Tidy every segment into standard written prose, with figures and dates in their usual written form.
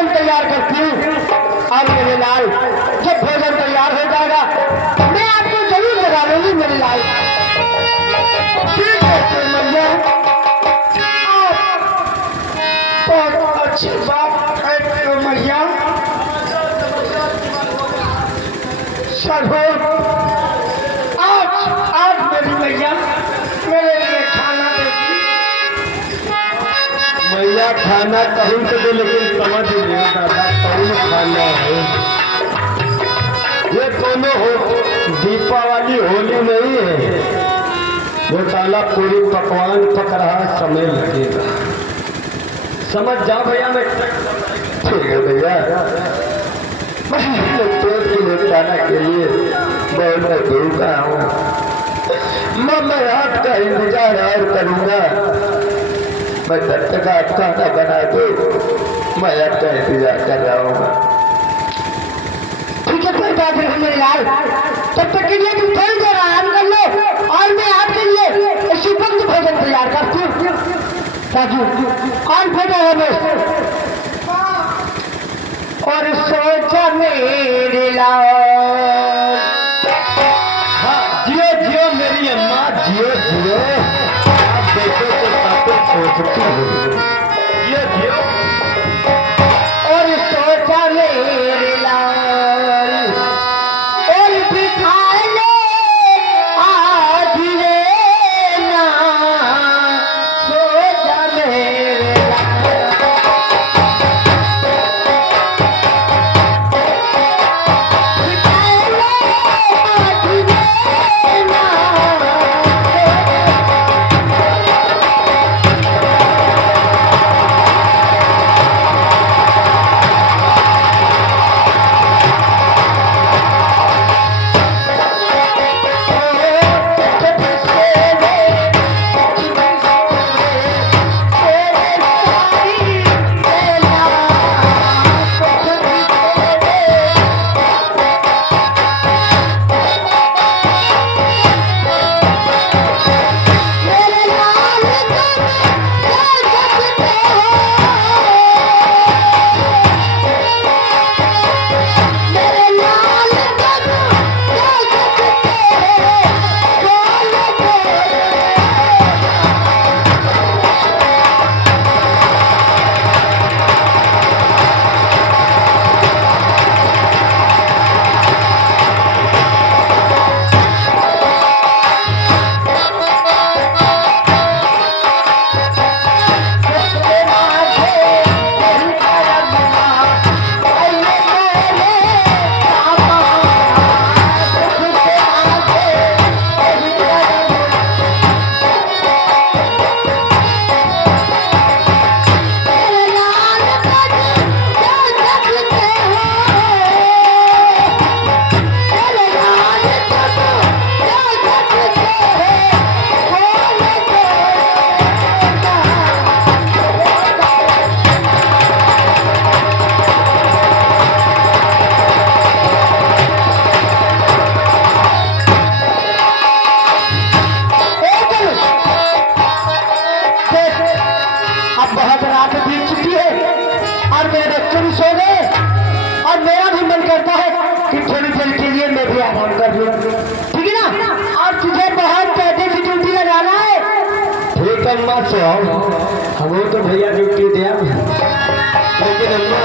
भोजन तैयार करती हूँ। और मेरे लाल जब भोजन तैयार हो जाएगा मैं आपको जरूर लगा लूंगी मेरे लाल। ठीक है मैया, बहुत अच्छी बात है मैया। सर आज मेरी मैया मेरे लिए खाना देगी। मैया खाना कहीं तो दे, लेकिन समझ नहीं दादा कौन खाना है। ये दोनों हो दीपावली होली नहीं है, वो साला पूरी पकवान पक रहा, समय लगेगा। समझ जाओ भैया। मैं ठीक है भैया, मैं पेट के लिए खाना के लिए बहुत भूखा हूँ। मैं आपका इंतजार और करूँगा। मैं तब तक आप खाना बना दो, मैं आपका इंतजार कर रहा हूँ। ठीक है कोई बात नहीं मेरे लाल, तब तक के लिए तुम थोड़ी देर आराम कर लो और मैं आपके लिए सुपंद भोजन तैयार करती हूँ। राजू कौन फोटो है मैं और सोचा मेरे लाल। हाँ जियो जियो मेरी अम्मा, जियो जियो। आप देखो तो काफी सोचती हो, जियो जियो। और सोचा मेरे लाल और बिठाए ले आज रे ना। सोचा मेरे हमें तो भैया ड्यूटी दिया, लेकिन अम्मा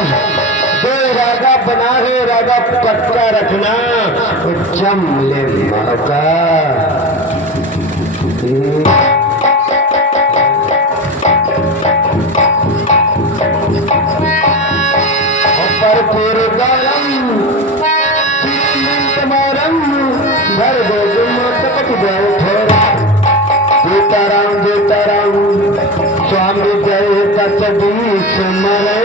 दो इरादा बना है, इरादा पक्का रखना, जम ले मौका। भरपूर गरम मरम भर दो सकट जाओ थोड़ा। सीताराम स्वामी जय दशदीश मरे,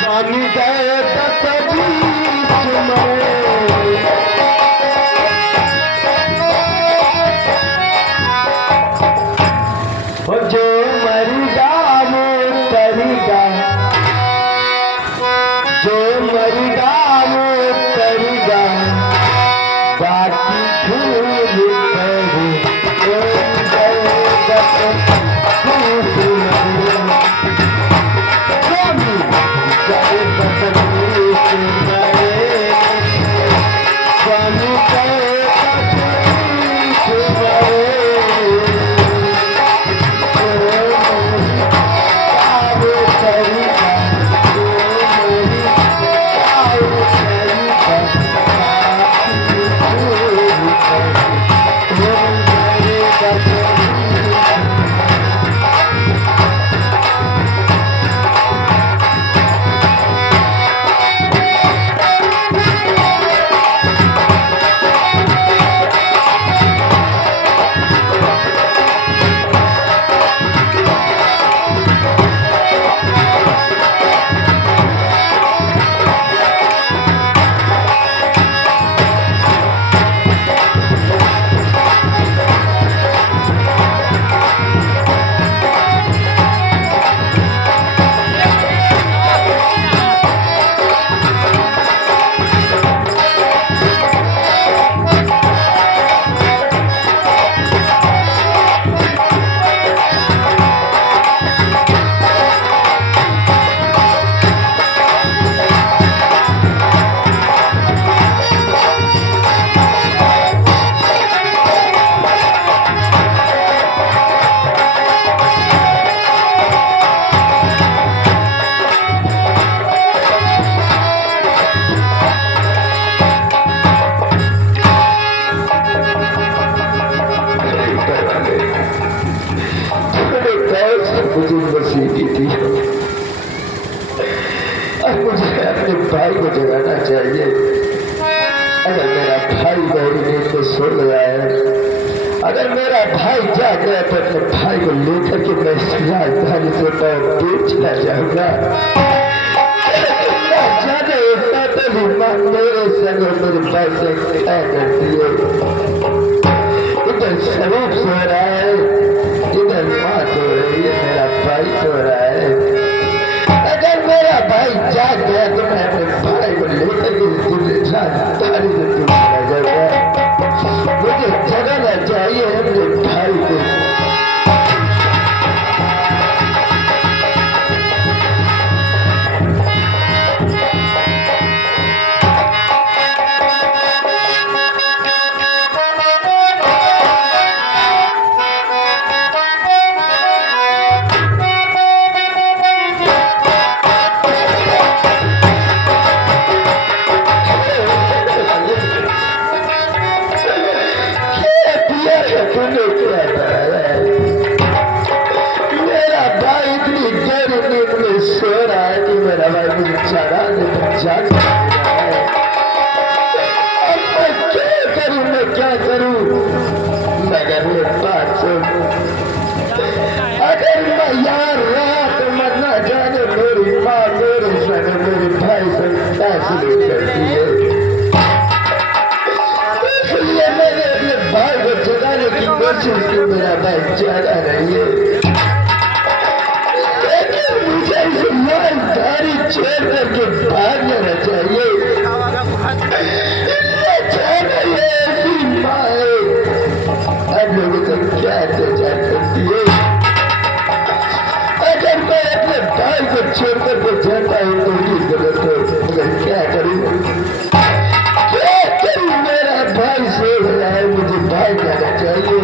स्वामी जय दशदीश मरे। जो मरिगा वो तरीगा, जो मरिगा वो तरीगा, बाकी भूल कर अपने भाई को जगाना चाहिए। अगर मेरा भाई मेरी नींद को सो गया है, अगर मेरा भाई जाग गया तो अपने भाई को लेकर के मैं राजधानी से दूर चला जाऊंगा। जाने इतना तो भी मां मेरे संग मेरे भाई से क्या करती है। इधर स्वरूप सो रहा है, इधर माँ सो रही है, मेरा भाई सो रहा है। अगर मेरा भाई जाग गया तो मैं अपने भाई को लेकर के राजधानी से दूर चला जाऊंगा। मुझे जगाना चाहिए अपने भाई को। मेरा भाई इतनी देर नींद में सो रहा है कि मेरा भाई मुझे जगा नहीं जाग रहा है। अब मैं क्या करूं, मैं क्या करूं? मगर ये बात सुन, अगर मैं यहाँ रहा तो मैं ना जाने मेरी माँ मेरे संग मेरे भाई से फैसले करती है। इसलिए मैंने अपने भाई को जगाने की कोशिश की, मेरा भाई जागा नहीं है। लेकिन मुझे इस मालधारी छोड़ करके भाग जाना चाहिए। ऐसी माँ है, अब लोगों को क्या अत्याचार करती है। अगर मैं अपने भाई को छोड़ करके जाता हूँ तो उनकी गलत हो, मगर क्या करूँ? मेरा भाई सो गया है, मुझे भाई जाना चाहिए।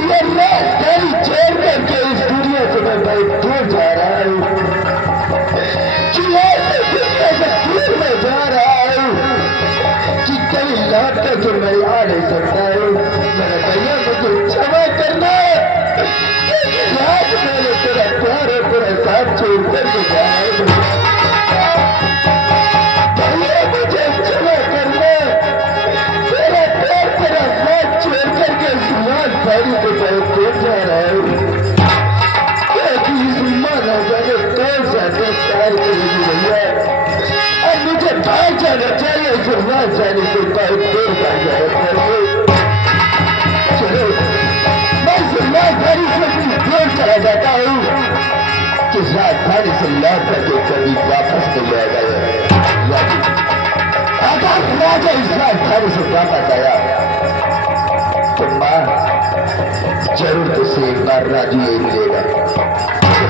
ये राजधानी छोड़ करके इस दुनिया से मैं भाई दूर जा रहा हूँ, दुनिया से दूर मैं जा रहा हूँ कि कहीं लौट करके मैं आ नहीं सकता हूँ। मेरा भैया मुझे क्षमा करना, आज मैंने तेरा प्यार और तेरा साथ छोड़ करके जाना है। मुझे भाग जाना चाहिए, जाने से पहले दूर भाग जाना चाहिए। चलो मैं राजधानी से दूर चला जाता हूँ कि राजधानी से लौट करके कभी वापस नहीं आएगा। अगर राजा इस राजधानी से वापस आया तो माँ जरूर तुझसे एक बार राजू ये मिलेगा।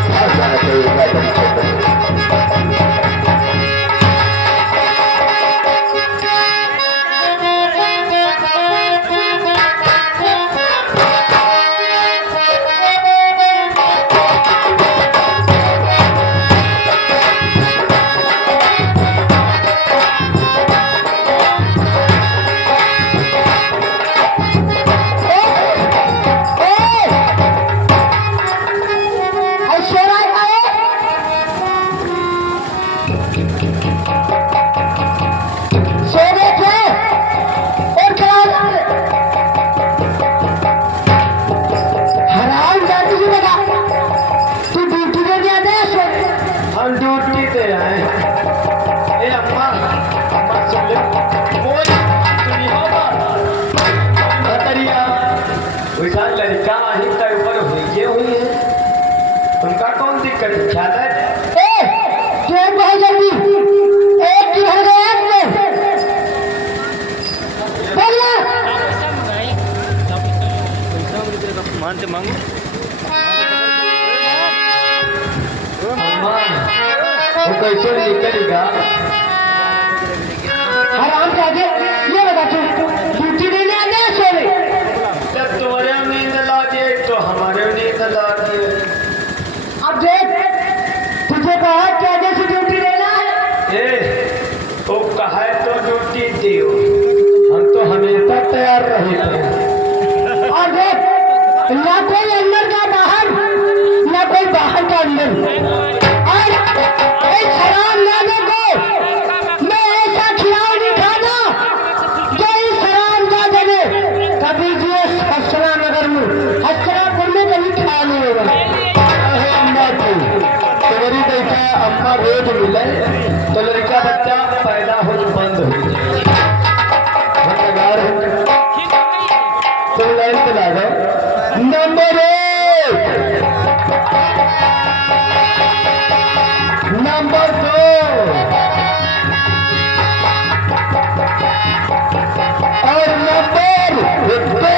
भाग जाना चाहिए। उनका कौन दिक्कत है? बहुत जल्दी एक की हो गया मानते मांगो वो कैसे निकलेगा? आराम से आगे ये बता तू ड्यूटी देने आते हैं सोने? जब तुम्हारे नींद लागे तो हमारे नींद लागे। अब देख तुझे बहुत ज्यादा से ड्यूटी देना है। वो कहा तो ड्यूटी दियो, हम तो हमेशा तैयार रहे। और देख ना कोई अंदर का बाहर, ना कोई बाहर का अंदर, और एक खराब ना अम्मा रोज मिले तो लड़का बच्चा पैदा हो बंद हो जाए। तो लाइन पे ला जाओ। नंबर 1, नंबर 2 और नंबर 2।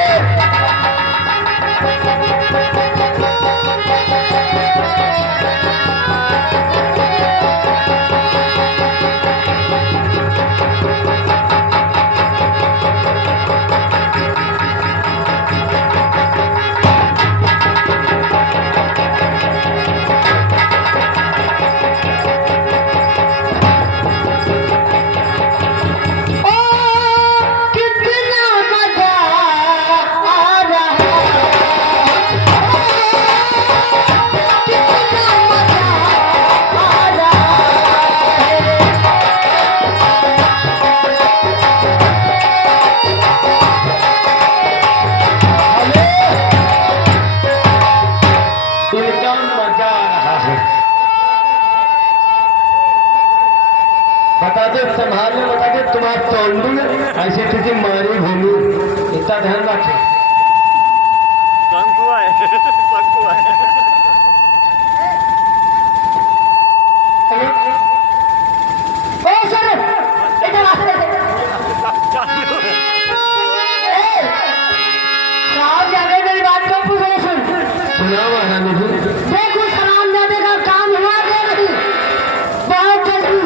बता दे संभालने, बता दे तुम्हारा तोड़ ऐसी स्थिति मारी भूमि, इतना ध्यान रखे। मेरी बात को पूरे सुन। सुना महारानी जी। देखो सलाम जाने का काम हुआ क्या नहीं, बहुत जल्दी।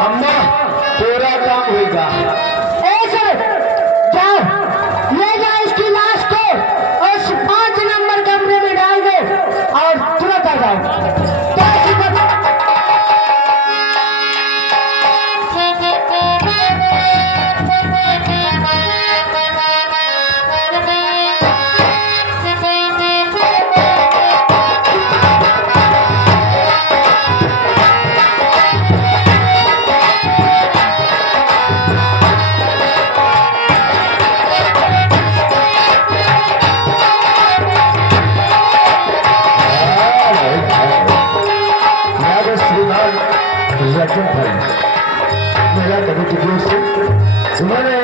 अम्मा पूरा काम होगा। जाओ ले जाओ इसकी लाश को उस 5 नंबर कमरे में डाल दो और तुरंत आ जाओ। उन्होंने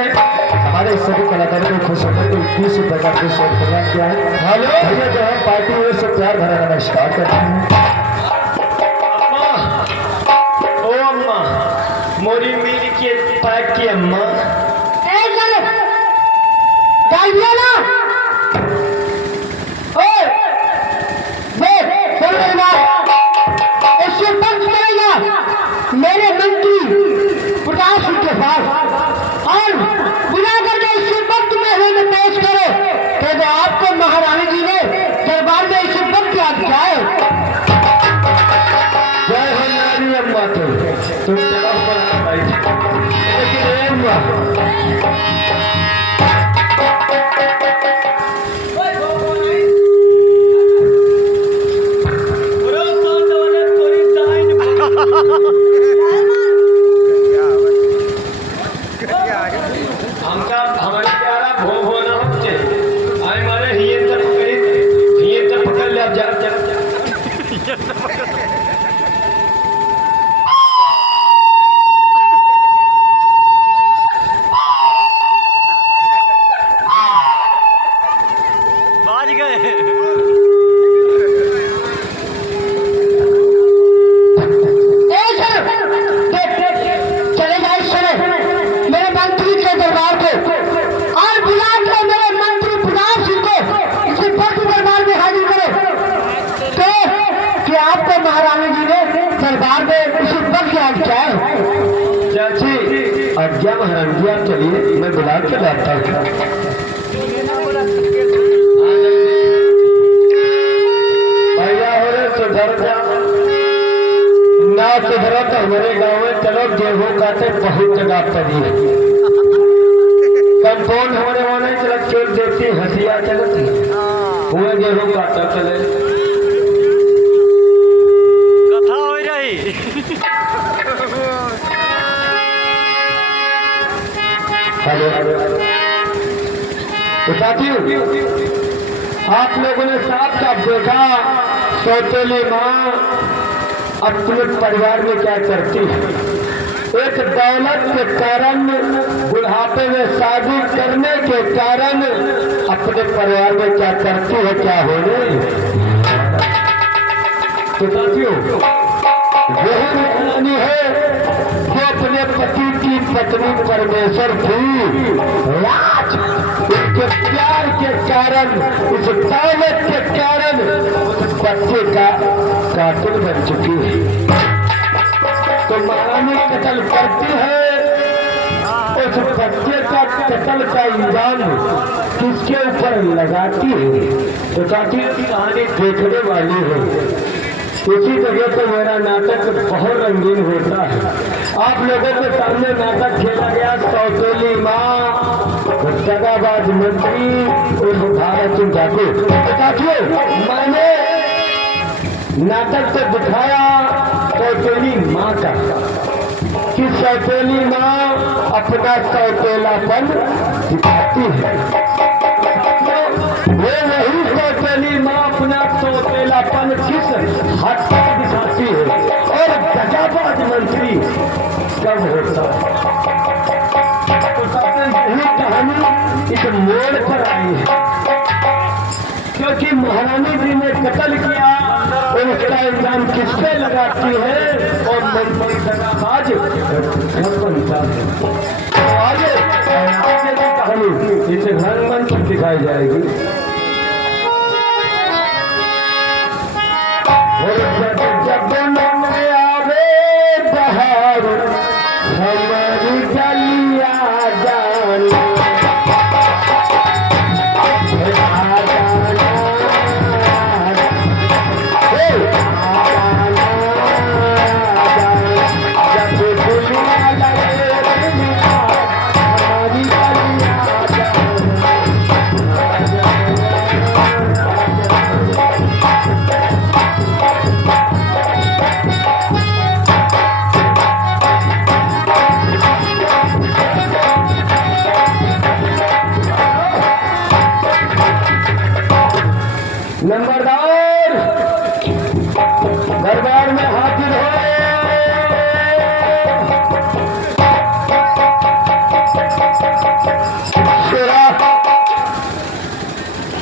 हमारे सभी कलाकारों को खुश होकर के 21 रुपए का प्रदान किया है। हेलो भैया, जो है पार्टी हुए से प्यार भरा नमस्कार करते हैं। अम्मा, ओ अम्मा, मोरी मिल के पैक की अम्मा। डाल दिया ना। इससे बंद करेगा मेरे मंत्री प्रकाश सिंह के पास और बुला करके इससे वक्त महल में पेश करो कि तो आपको महारानी जी ने दरबार में इससे वक्त याद किया है। जय हो नारी अम्मा। तुम चलो भाई, लेकिन अम्मा हमारे प्यारा भो होना होते आई मारे हिये तक पकड़ ले। अब जा बाज गए। चले जाए मेरे मंत्री के दरबार को और बुला के मेरे मंत्री प्रताप सिंह को इसी भक्त दरबार में हाजिर करो तो कि आपको महारानी जी ने दरबार में उसी वक्त याद किया है। चाची आज्ञा महारानी जी, आप चलिए, मैं बुला के लाता हूँ। भैया हो रहे सुधर जा ना, सुधरो तो हमारे गाँव में चलो गेहूँ काटे बहुत जगह पर ही कंपाउंड हमारे वहाँ नहीं चला, खेत देखती हंसिया चलती हुए गेहूँ काटा चले। कथा हो रही। हेलो तो साथियों, आप लोगों ने साफ साफ देखा सौतेली माँ अपने परिवार में क्या करती है। एक दौलत के कारण, बुढ़ापे में शादी करने के कारण अपने परिवार में क्या करती है, क्या होने। तो साथियों, यही कहानी है जो अपने पति की पत्नी परमेश्वर थी, राज उसके प्यार के कारण, उस दौलत के कारण उस बच्चे का कातिल बन चुकी है। तो महारानी कत्ल करती है, उस बच्चे का कत्ल का इल्जाम किसके ऊपर लगाती है। तो कातिल की कहानी देखने वाली है। इसी जगह पर मेरा नाटक बहुत रंगीन होता है। आप लोगों के सामने नाटक खेला गया सौतेली माँ, दगाबाज मंत्री उर्फ भारत सिंह ठाकुर। मैंने नाटक से दिखाया सौतेली माँ का, कि सौतेली माँ अपना सौतेलापन दिखाती है। वो वही सौतेली माँ अपना सौतेलापन किस हद तक दिखाती है, और दगाबाज मंत्री कब होता है। तो सबसे यही कहानी इस मोड़ पर आई है, क्योंकि महारानी जी ने कत्ल किया और उसका इल्जाम किस पे लगाती है, और मंत्री दगाबाज घर बनता है। तो आगे की कहानी इसे रंगमंच दिखाई जाएगी। जब मन आवे बहार हमारी गलिया जाना, जब दुनिया लगे हमारी गलिया जाना। नंबरदार दरबार में हाजिर हो।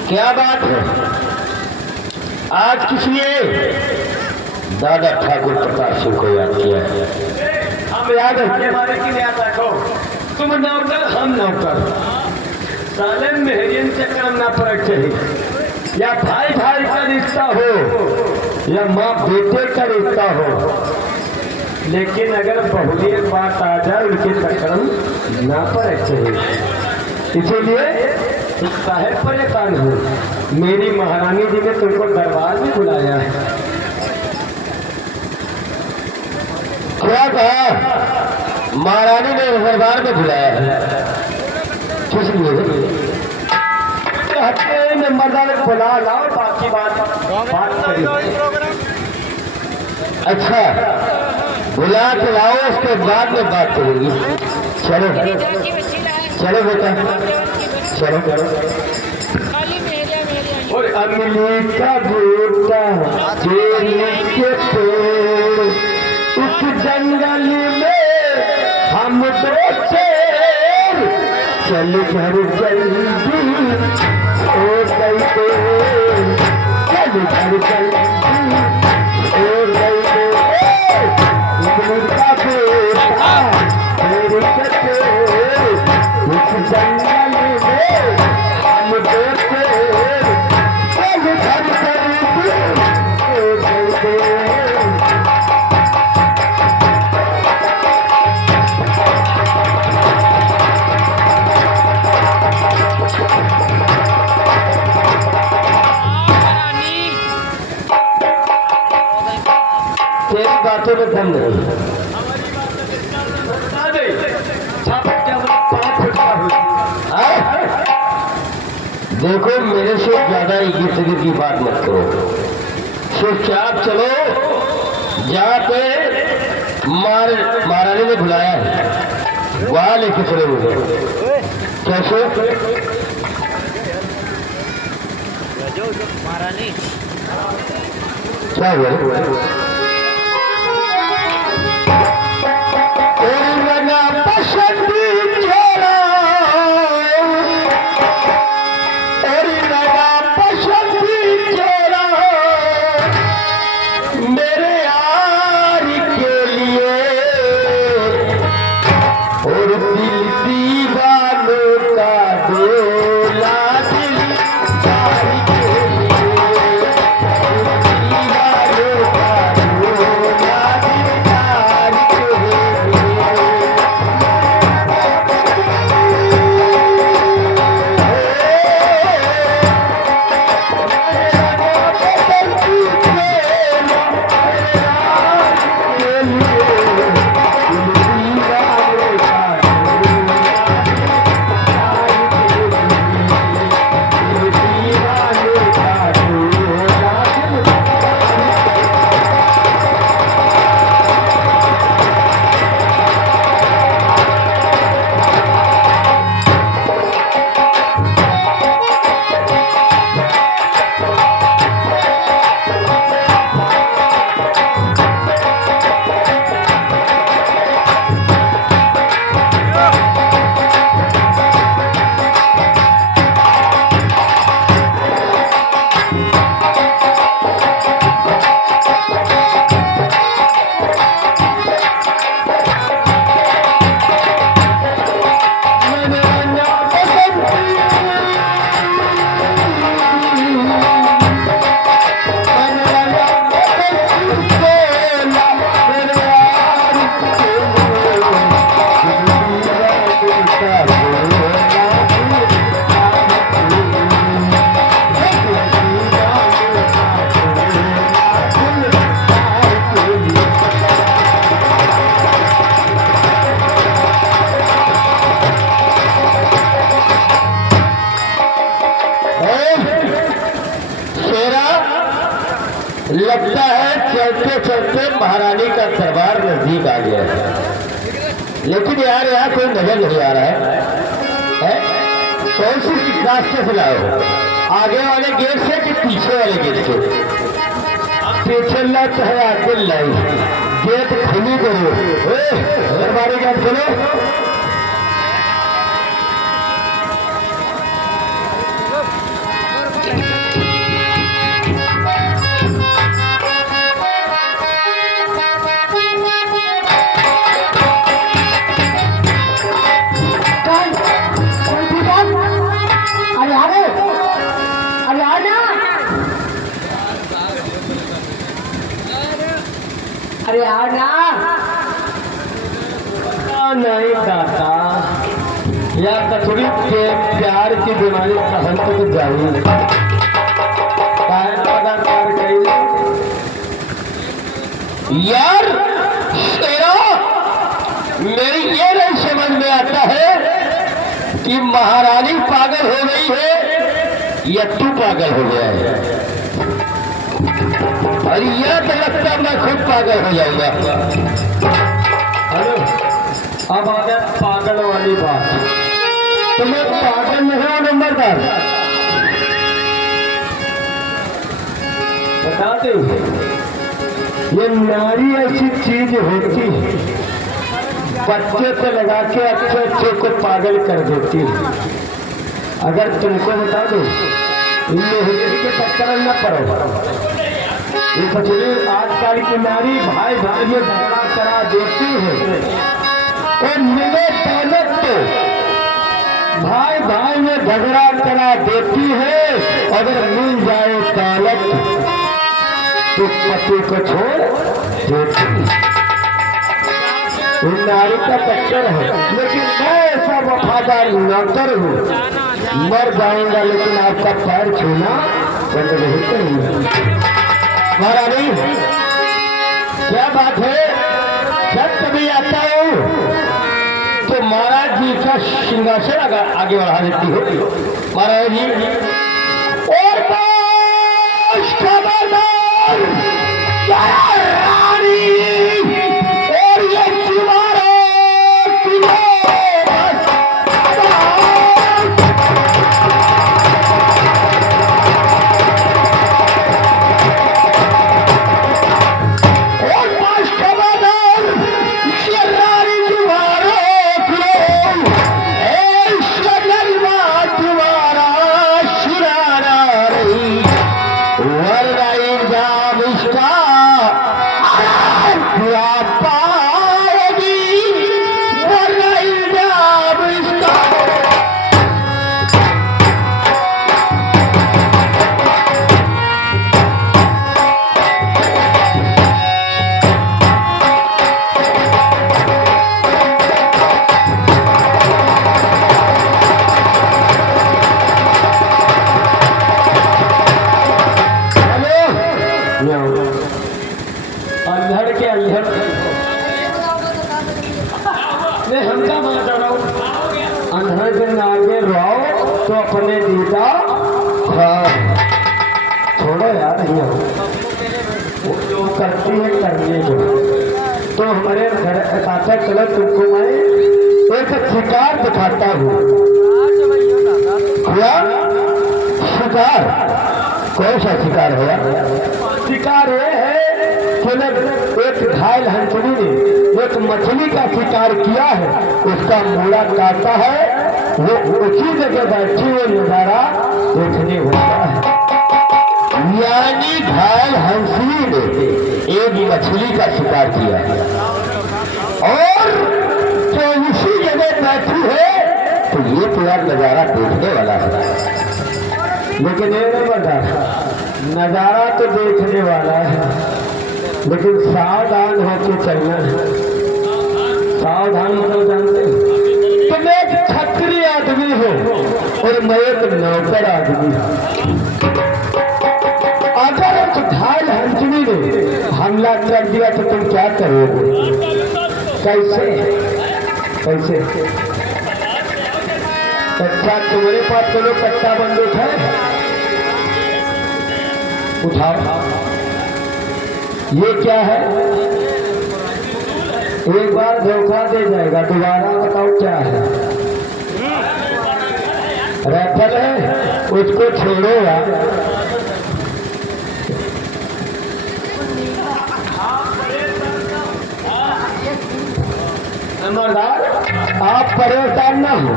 क्या बात है, आज किसने दादा ठाकुर प्रताप सिंह को याद किया है? हम याद है हमारे की याद रखो, तुम नौकर हम नौकर, साले मेहरियन से काम ना परख चाहिए। या भाई भाई का रिश्ता हो या माँ बेटे का रिश्ता हो, लेकिन अगर बहुलियत बात आ जाए उनके चक्कर ना परख चाहिए। इसीलिए साहेब परेशान हूँ। मेरी महारानी जी ने तुमको दरबार में बुलाया है। क्या कहा? महारानी ने दरबार में बुलाया है, किस लिए? नंबरदार बुला लाओ, बाकी बात करिए। अच्छा, बुला के लाओ, उसके बाद में बात करेंगी। चलो चलो बेटा, चलो चलो। और अमली का बूटा केले के पेड़, उस जंगल में हम दो शेर, चल घर जल्दी ओ गई तो, चल घर जल्दी ओ गई तो, अमली का बूटा केले के पेड़, उस जंगल में हम दो शेर, चल घर जल्दी ओ गई तो। तेरी बातों में दम नहीं। देखो, मेरे से ज्यादा इज्जत की बात मत करो। चुपचाप चलो, जहाँ पे महारानी ने बुलाया है वहां लेके चले मुझे। कैसे? जो महारानी क्या हुआ? लगता है चलते चलते महारानी का दरबार नजदीक आ गया है, लेकिन यार यहाँ कोई नजर नहीं आ रहा है? कौन सी रास्ते से लाए हो? आगे वाले गेट से कि पीछे वाले गेट से? पीछे लग है आगे लाई, गेट खुली करो, दरबारी गेट खोलो। अरे आना नहीं दाता, या कथुरी के प्यार की बीमारी सहन तो जानी यार तेरा मेरी ये नहीं समझ में आता है कि महारानी पागल हो गई है या तू पागल हो गया है, और यह तो लगता मैं खुद पागल हो जाऊंगा। हेलो, अब आ गया पागल वाली बात। तुम्हें पागल नहीं हो नंबरदार, बता दे, ये नारी ऐसी चीज होती है, बच्चे से लगा के अच्छे अच्छे को पागल कर देती है। अगर तुमको बता दो, लोहड़ी के चक्कर न पड़ो, ये कचरे आजकल की नारी भाई भाई में झगड़ा करा देती है, और मिले दौलत तो भाई भाई में झगड़ा करा देती है, अगर मिल जाए दौलत तो पति को छोड़ देती। नारी का चक्कर है, लेकिन मैं ऐसा वफादार नौकर हूँ, मर जाऊंगा लेकिन आपका पैर छूना बंद नहीं करूंगा। महारानी क्या बात है, जब कभी आता हूँ तो महाराज जी का सिंहासन आगे बढ़ा देती हो। महाराज जी और रानी और ये दीवारों की। 哎 तो अपने दीदा खान छोड़ो यार, ये वो जो करती है करने दो। तो हमारे घर चाचा चलो तुमको मैं एक शिकार दिखाता हूँ। क्या शिकार? कौन सा शिकार है? शिकार ये है कि एक घायल हंसनी ने एक मछली का शिकार किया है, उसका मूड़ा काटा है, वो उसी जगह बैठी हुई नजारा देखने होता है। यानी घायल हंसनी ने एक मछली का शिकार किया है और जो उसी जगह बैठी है, तो ये तो यार नजारा देखने वाला है। लेकिन ये नहीं बता, नजारा तो देखने वाला है, लेकिन सावधान होकर चलना है। सावधान मतलब जानते हैं, तुम एक छत्री आदमी हो और मैं एक नौकर आदमी हूं। अगर एक घायल हंसनी ने हमला कर दिया तो तुम क्या करोगे? कैसे कैसे? अच्छा, तुम्हारे पास चलो कट्टा बंदूक है, उठाओ। ये क्या है? एक बार धोखा दे जाएगा, दोबारा बताओ क्या है? राइफल है, उसको छोड़ो यार। नंबरदार, आप परेशान ना हो,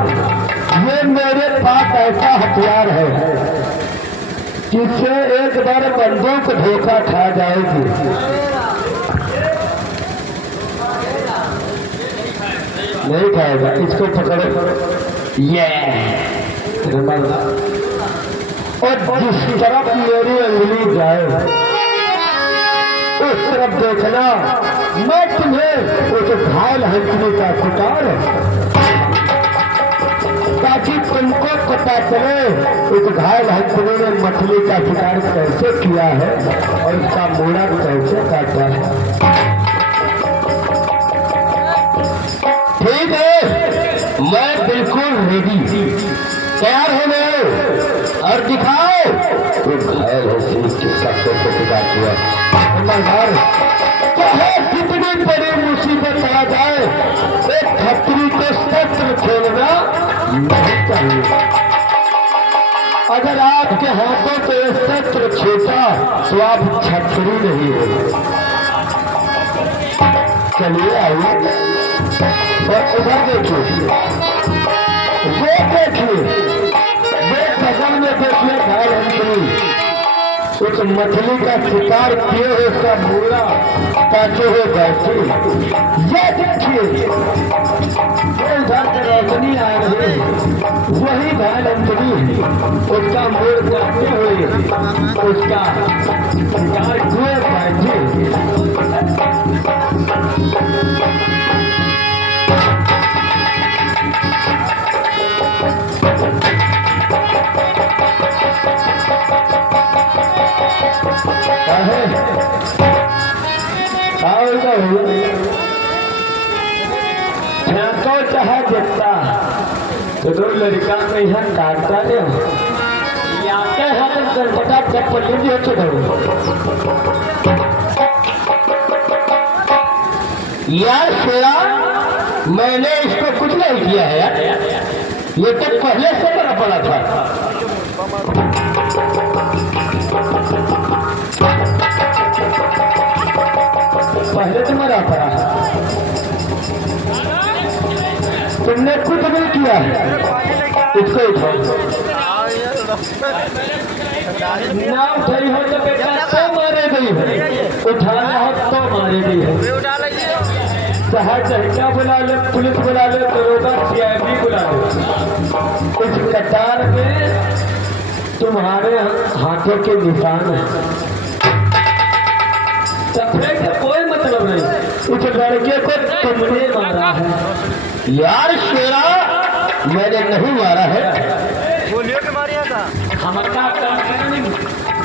ये मेरे पास ऐसा हथियार है जिससे एक बार बंदूक धोखा खा जाएगी। नहीं खाएगा, इसको पकड़ो। ये और जिस तरफ मेरी अंगुली जाए उस तरफ देखना, मैं तुम्हें उस घायल हंसनी का शिकार, ताकि तुमको पता चले उस घायल हंसनी ने मछली का शिकार कैसे किया है और उसका मूड़ा कैसे काटा है। ठीक है, मैं बिल्कुल रेडी, तैयार हो गए और दिखाओ वो घायल हंसनी किसका कैसे शिकार किया। चाहे कितनी बड़ी मुसीबत आ जाए, एक छतरी को शस्त्र छोड़ना नहीं चाहिए। अगर आपके हाथों पे शस्त्र छूटा तो आप छतरी नहीं हो। चलिए आइए और उधर देखिए, वो देखिए, वो बगल में देखिए घायल हंसनी उस मछली का शिकार किए हुए उसका मूड़ा काटे हुए बैठे। ये देखिए, उधर से रोशनी आ रही है, वही घायल हंसनी उसका मूड़ काटे हुए उसका शिकार किए बैठे। चाहे जितना तो दो लड़का में यहाँ काटता नहीं आते हैं तो गणपता चप्पल भी अच्छे धरो यार। शेरा, मैंने इसको कुछ नहीं किया है यार, ये तो पहले से मरा पड़ा था। पहले तो मरा पड़ा, तुमने कुछ नहीं किया है। इसको उठाओ, ना उठाई हो तो बेटा तो मारे गई हो, उठाना हो तो मारे गई हो। चाहे चहका बुला ले, पुलिस बुला ले, दरोगा सीआईडी बुला ले, इस कतार में तुम्हारे हाथों के निशान है। सफेद से कोई मतलब नहीं, उस लड़के को तुमने मारा है। यार शेरा, मैंने नहीं मारा है। गोलियों के मारिया था, हमारा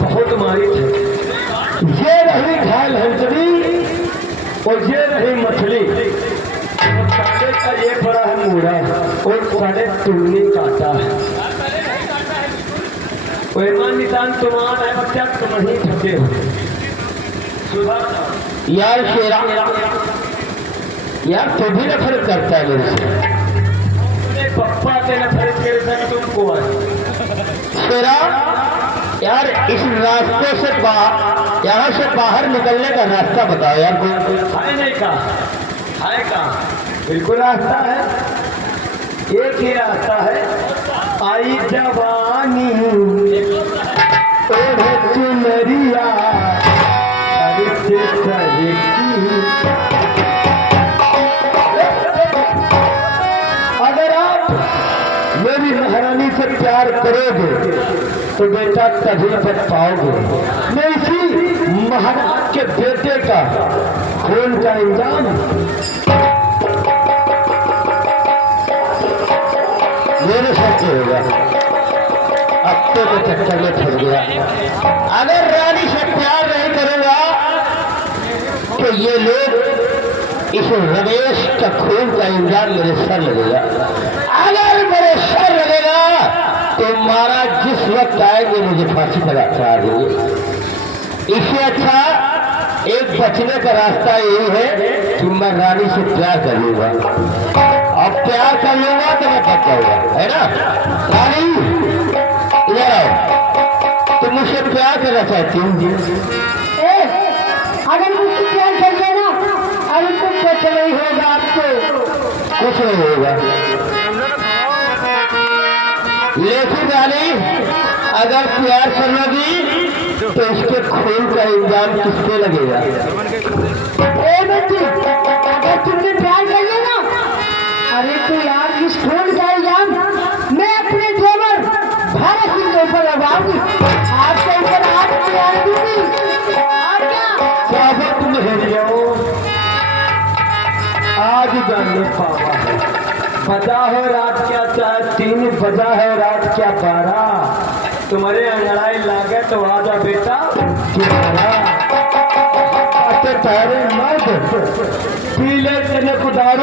बहुत मारी थी। ये रही घायल हंसनी और ये रही मछली, साढ़े का ये बड़ा है मूड़ा और साढ़े तुमने काटा है। कोई मान निशान तुमान है बच्चा, तुम ही ठगे हो। यार शेरा, यार तू भी नफरत करता है मेरे से। अपने पप्पा से नफरत करे सर तुमको शेरा। यार इस रास्ते से यहाँ से बाहर निकलने का रास्ता बताओ यार। है नहीं कहा, है कहा? बिल्कुल रास्ता है, एक ही रास्ता है। आई जवानी ओढ़े चुनरिया अगर आप मेरी महारानी से प्यार करोगे तो बेटा तभी तक पाओगे। मैं इसी महाराज के बेटे का खून का इंजाम मेरे साथ होगा। हफ्ते के चक्कर में फंस गया। अगर रानी से प्यार नहीं करूंगा तो ये लोग इस रमेश का खून का इंजाम मेरे सर लगेगा। अगर मेरे सर लगेगा तो महाराज जिस वक्त आएंगे मुझे फांसी पर चढ़ा देंगे। इससे अच्छा एक बचने का रास्ता यही है कि मैं रानी से प्यार कर लूंगा। अब प्यार कर लूंगा तो मैं बच जाऊंगा, है ना? रानी इधर आओ, तुम मुझसे प्यार करना चाहती हूँ? अगर मुझसे प्यार कर लेना, अरे तो कुछ नहीं होगा आपको, कुछ नहीं होगा। लेकिन रानी अगर प्यार कर लोगी तो इसके खून का इंजाम किसके लगेगा? बच्ची, अगर तुमने प्यार कर लेना, अरे तो यार इस खून का इंजाम मैं अपने जोबर भारत सिंह के ऊपर लगाऊंगी। आपके ऊपर हाथ प्यार दूंगी। स्वागत मेहरियों, आज जानने पावा है। बजा हो रात क्या 3, बजा है रात क्या 12। तुम्हारे अंगड़ाई लागे तो आजा बेटा तुम्हारा। तारे मर्द पीले चने को दारू